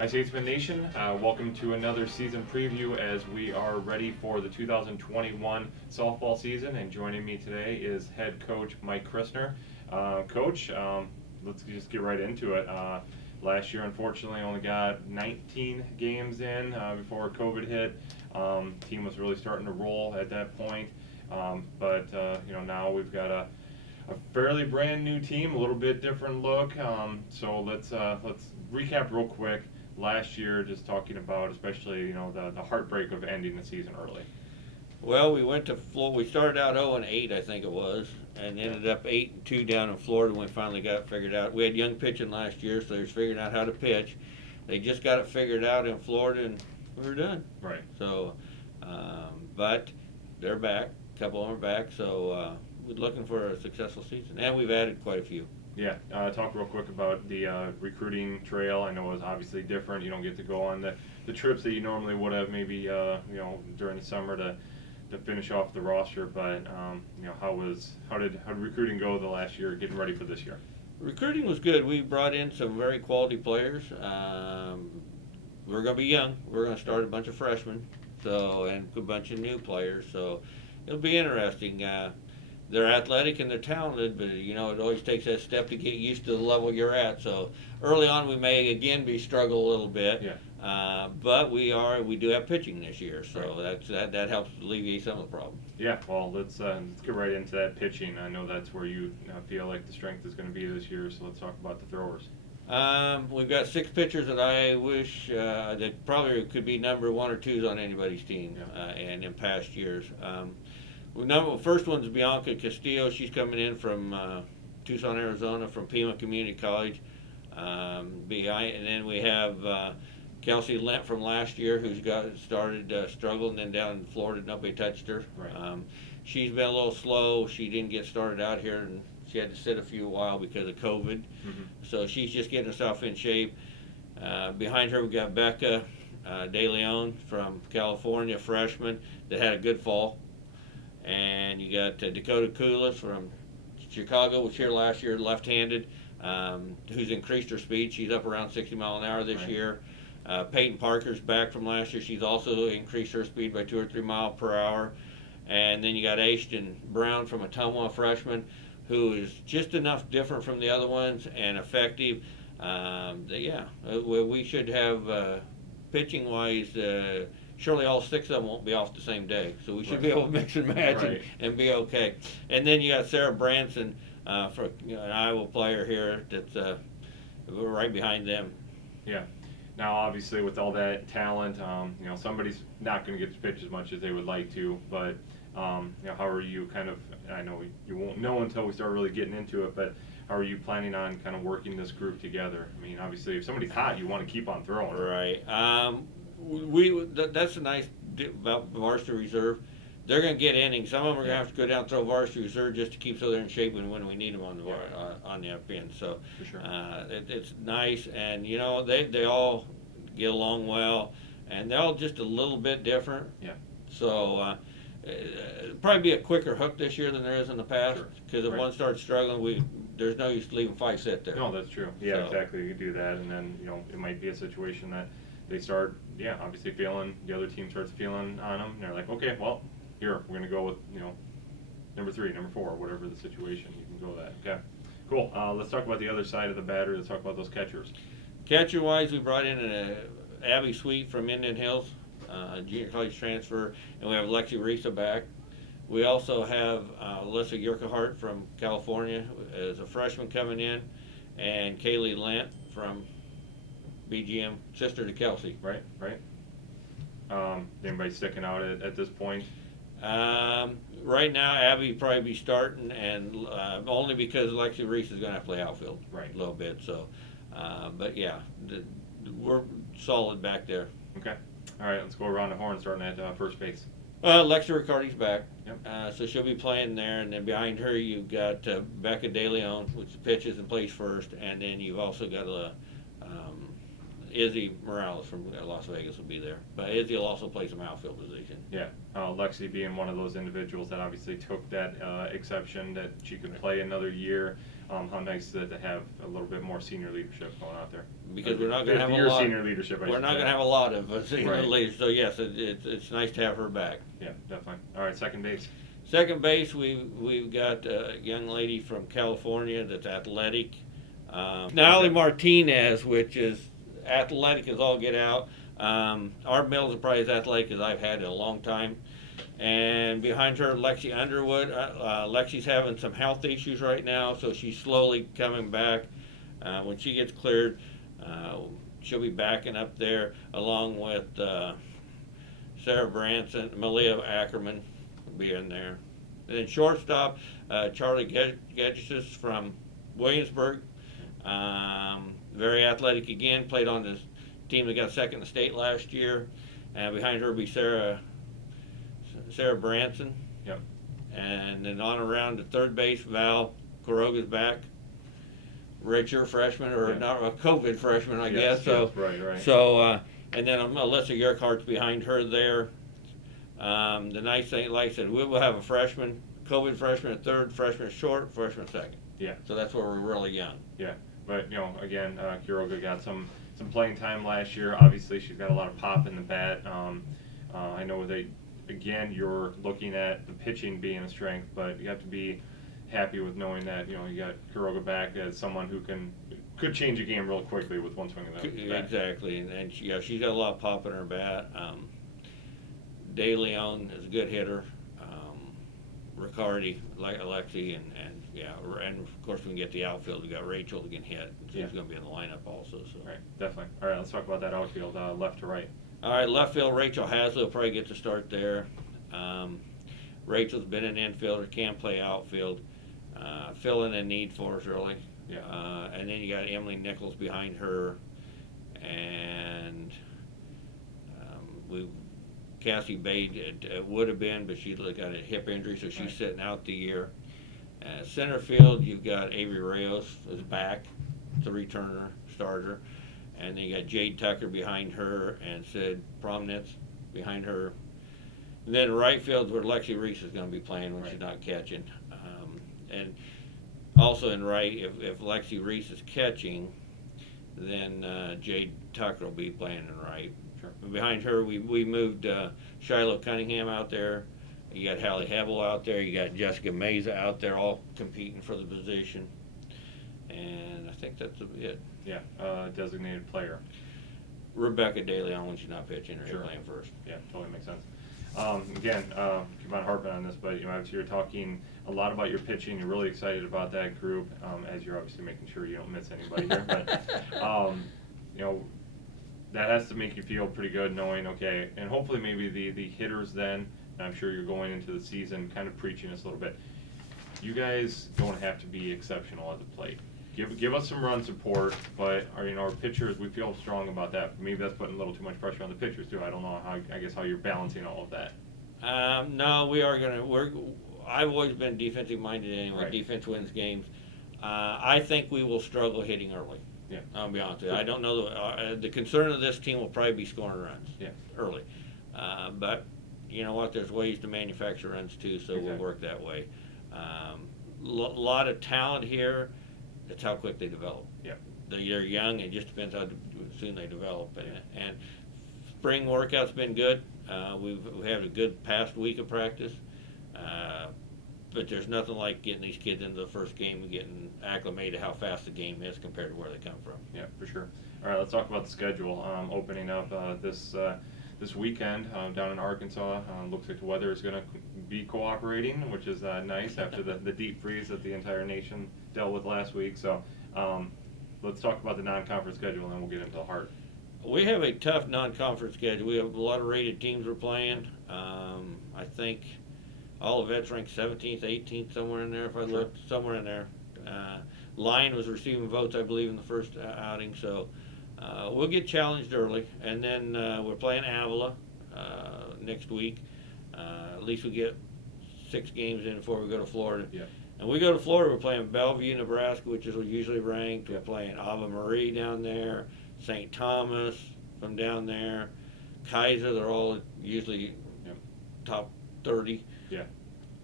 Hi, Statesmen Nation. Welcome to another season preview as we are ready for the 2021 softball season. And joining me today is Head Coach Mike Christner. Coach, let's just get right into it. Last year, unfortunately, only got 19 games in before COVID hit. Team was really starting to roll at that point, but now we've got a fairly brand new team, a little bit different look. So let's recap real quick. Last year, just talking about especially the heartbreak of ending the season early. Well, we went to Florida. We started out 0-8, I think it was, and ended up 8-2 down in Florida when we finally got it figured out. We had young pitching last year, so they was figuring out how to pitch. They just got it figured out in Florida, and we were done. Right. So, but they're back. A couple of them are back, so we're looking for a successful season, and we've added quite a few. Yeah, talk real quick about the recruiting trail. I know it was obviously different. You don't get to go on the trips that you normally would have, maybe during the summer to finish off the roster. But how did recruiting go the last year, getting ready for this year? Recruiting was good. We brought in some very quality players. We're going to be young. We're going to start a bunch of freshmen, and a bunch of new players. So it'll be interesting. They're athletic and they're talented, but it always takes that step to get used to the level you're at. So early on, we may again be struggle a little bit. Yeah. But we do have pitching this year, so right. that helps alleviate some of the problem. Yeah. Well, let's get right into that pitching. I know that's where you feel like the strength is going to be this year. So let's talk about the throwers. We've got 6 pitchers that I wish that probably could be number 1 or 2s on anybody's team, Yeah. And in past years. First one's Bianca Castillo. She's coming in from Tucson, Arizona, from Pima Community College. And then we have Kelsey Lent from last year, who's started struggling. Then down in Florida, nobody touched her. Right. She's been a little slow. She didn't get started out here, and she had to sit a while because of COVID. Mm-hmm. So she's just getting herself in shape. Behind her, we got Becca De Leon from California, freshman that had a good fall. And you got Dakota Koulis from Chicago, was here last year, left-handed, who's increased her speed. She's up around 60 mile an hour this year. Peyton Parker's back from last year. She's also increased her speed by 2 or 3 miles per hour. And then you got Ashton Brown from Ottumwa, freshman, who is just enough different from the other ones and effective. We should have pitching-wise. Surely all 6 of them won't be off the same day, so we should Right. be able to mix and match Right. and be okay. And then you got Sarah Branson, for an Iowa player here that's we're right behind them. Yeah. Now, obviously, with all that talent, somebody's not going to get to pitch as much as they would like to. But how are you I know you won't know until we start really getting into it, but how are you planning on kind of working this group together? I mean, obviously, if somebody's hot, you want to keep on throwing. Right. That's a nice about varsity reserve. They're going to get innings. Some of them are going to have to go down and throw varsity reserve just to keep so they're in shape when we need them on the up end. So For sure. it's nice, and they all get along well, and they're all just a little bit different. Yeah. So it'll probably be a quicker hook this year than there is in the past, because if Right. one starts struggling, there's no use leaving 5 sit there. No, that's true. Yeah, So. exactly. You do that, and then it might be a situation that they start, obviously feeling, the other team starts feeling on them, and they're like, okay, well, here, we're going to go with, number 3, number 4, whatever the situation, you can go that. Okay, cool. Let's talk about the other side of the battery. Let's talk about those catchers. Catcher-wise, we brought in Abby Sweet from Indian Hills, junior college transfer, and we have Lexi Risa back. We also have Alyssa Urquhart from California as a freshman coming in, and Kaylee Lent from BGM, sister to Kelsey. Right. Anybody sticking out at this point? Right now, Abby probably be starting, and only because Lexi Reese is going to have to play outfield Right. a little bit. So, but yeah, we're solid back there. Okay. All right, let's go around the horn, starting at first base. Lexi Riccardi's back, Yep. so she'll be playing there, and then behind her you've got Becca De Leon, which pitches and plays first, and then you've also got Izzy Morales from Las Vegas will be there. But Izzy will also play some outfield position. Yeah, Lexi being one of those individuals that obviously took that exception that she could play another year. How nice is it to have a little bit more senior leadership going out there? Because we're not going to have a your lot. Senior leadership. We're not going to have a lot of senior Right. leaders. So yes, it's nice to have her back. Yeah, definitely. All right, second base. Second base, we've got a young lady from California that's athletic. Natalie Martinez, which is athletic as all get out. Our middles are probably as athletic as I've had in a long time. And behind her, Lexi Underwood. Lexi's having some health issues right now, so she's slowly coming back. When she gets cleared, she'll be backing up there along with Sarah Branson, Malia Ackerman will be in there. And then shortstop, Charlie Gedges from Williamsburg. Very athletic again, played on this team that got second in the state last year. And behind her will be Sarah Branson. Yep. And then on around to third base, Val Quiroga's back. Redshirt freshman, or not a COVID freshman, I guess. So, right. So, and then Alyssa Yerkhart's behind her there. The nice thing, like I said, we will have a freshman, COVID freshman at third, freshman at short, freshman at second. Yeah. So that's where we're really young. Yeah, but again, Quiroga got some playing time last year. Obviously, she's got a lot of pop in the bat. I know again, you're looking at the pitching being a strength, but you have to be happy with knowing that you got Quiroga back as someone who could change a game real quickly with one swing of the bat. Exactly, and she's got a lot of pop in her bat. De Leon is a good hitter. Riccardi, Alexi, and of course we can get the outfield. We got Rachel that can hit. She's going to be in the lineup also. So. Right, definitely. All right, let's talk about that outfield, left to right. All right, left field, Rachel Haslett will probably get to start there. Rachel's been an infielder, can play outfield, filling a need for us really. Yeah. And then you got Emily Nichols behind her, and Cassie Bade would have been, but she got a hip injury, so she's sitting out the year. Center field, you've got Avery Reyes is back, the returner, starter. And then you got Jade Tucker behind her and Sid Promnitz behind her. And then right field where Lexi Reese is going to be playing when she's not catching. And also in right, if Lexi Reese is catching, then Jade Tucker will be playing in right. Sure. Behind her, we moved Shiloh Cunningham out there. You got Hallie Hebel out there. You got Jessica Meza out there, all competing for the position. And I think that's it. Yeah, designated player. Rebecca De Leon when she's not pitching or Sure. playing first. Yeah, totally makes sense. Again, keep on harping on this, but obviously you're talking a lot about your pitching. You're really excited about that group, as you're obviously making sure you don't miss anybody here. But that has to make you feel pretty good knowing, okay, and hopefully maybe the hitters then, and I'm sure you're going into the season kind of preaching this a little bit. You guys don't have to be exceptional at the plate. Give us some run support, but our pitchers, we feel strong about that. Maybe that's putting a little too much pressure on the pitchers too. I don't know how you're balancing all of that. No, we are I've always been defensive minded anyway. Right. Defense wins games. I think we will struggle hitting early. Yeah. I'll be honest with you. I don't know the concern of this team will probably be scoring runs. Yeah. Early, but you know what? There's ways to manufacture runs too, so Exactly. we'll work that way. Lot of talent here. It's how quick they develop. Yeah. They're young. It just depends how soon they develop. And spring workout's been good. We had a good past week of practice. But there's nothing like getting these kids into the first game and getting acclimated how fast the game is compared to where they come from. Yeah, for sure. All right, let's talk about the schedule. Opening up this weekend down in Arkansas. Looks like the weather is going to be cooperating, which is nice after the deep freeze that the entire nation dealt with last week. So let's talk about the non-conference schedule, and then we'll get into the heart. We have a tough non-conference schedule. We have a lot of rated teams we're playing. I think all of it's ranked 17th, 18th, somewhere in there if I look, somewhere in there. Lyon was receiving votes, I believe, in the first outing, so we'll get challenged early. And then we're playing Avila next week. At least we get 6 games in before we go to Florida. Yeah. And we go to Florida, we're playing Bellevue, Nebraska, which is usually ranked. We're playing Ave Marie down there, St. Thomas from down there, Kaiser. They're all usually Yep. top 30. Yeah.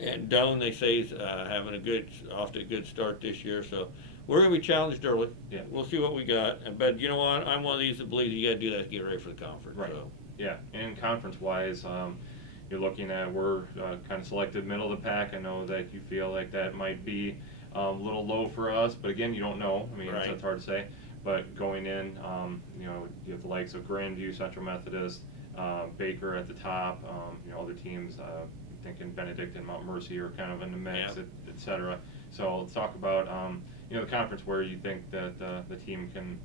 And Doane, they say, is having off to a good start this year. So we're going to be challenged early. Yeah. We'll see what we got. But you know what? I'm one of these that believes you got to do that to get ready for the conference. Right. So. Yeah, and conference-wise, you're looking at we're kind of selected middle of the pack. I know that you feel like that might be a little low for us, but again, you don't know. I mean, Right. it's hard to say. But going in, you know, you have the likes of Grandview, Central Methodist, Baker at the top. You know, other teams, thinking Benedict and Mount Mercy are kind of in the mix, Yep. et cetera. So let's talk about you know, the conference where you think that the team can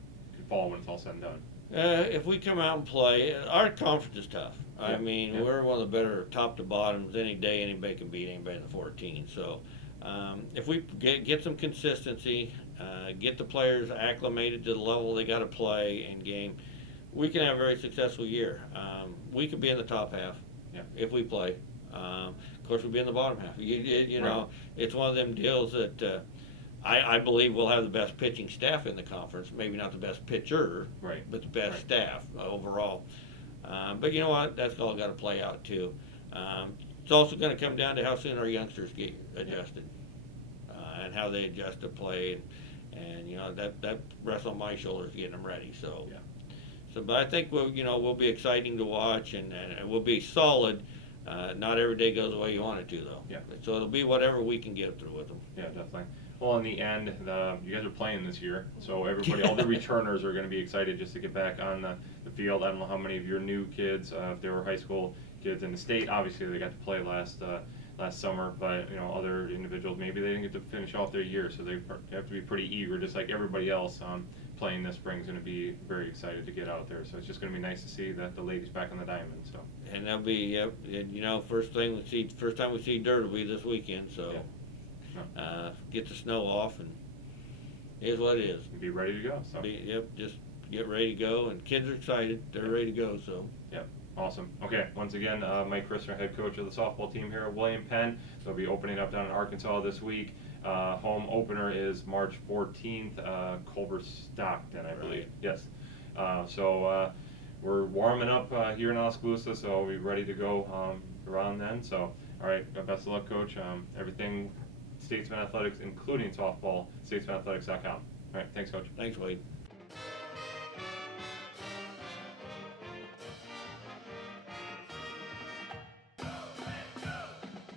fall when it's all said and done. If we come out and play, our conference is tough. I Yeah, mean, yeah. we're one of the better top to bottoms. Any day, anybody can beat anybody in the 14. So, if we get some consistency, get the players acclimated to the level they got to play in game, we can have a very successful year. We could be in the top half Yeah. if we play. Of course, we'll be in the bottom half. You know, Right. it's one of them deals that. I believe we'll have the best pitching staff in the conference. Maybe not the best pitcher, Right. but the best Right. staff overall. But you know what? That's all got to play out too. It's also going to come down to how soon our youngsters get adjusted and how they adjust to play, and you know that rests on my shoulders getting them ready. So, Yeah. But I think we'll be exciting to watch, and we'll be solid. Not every day goes the way you want it to, though. Yeah. So it'll be whatever we can get through with them. Yeah, definitely. Well, in the end, you guys are playing this year, so everybody, all the returners are going to be excited just to get back on the field. I don't know how many of your new kids, if they were high school kids in the state, obviously they got to play last summer, but you know, other individuals maybe they didn't get to finish off their year, so they have to be pretty eager, just like everybody else. Playing this spring is going to be very excited to get out there, so it's just going to be nice to see that the ladies back on the diamond. So. And that'll be, and you know, first time we see dirt will be this weekend. So, Yeah. get the snow off, and here's what it is. Be ready to go. So. Just get ready to go, and kids are excited. They're ready to go. So. Yep. Awesome. Okay, once again, Mike Christner, head coach of the softball team here at William Penn. They'll be opening up down in Arkansas this week. Home opener is March 14th, Culver Stockton, I believe. Right. Yes. So we're warming up here in Oskaloosa, so we'll be ready to go around then. So, all right, best of luck, Coach. Everything Statesmen Athletics, including softball, statesmenathletics.com. All right, thanks, Coach. Thanks, Wade.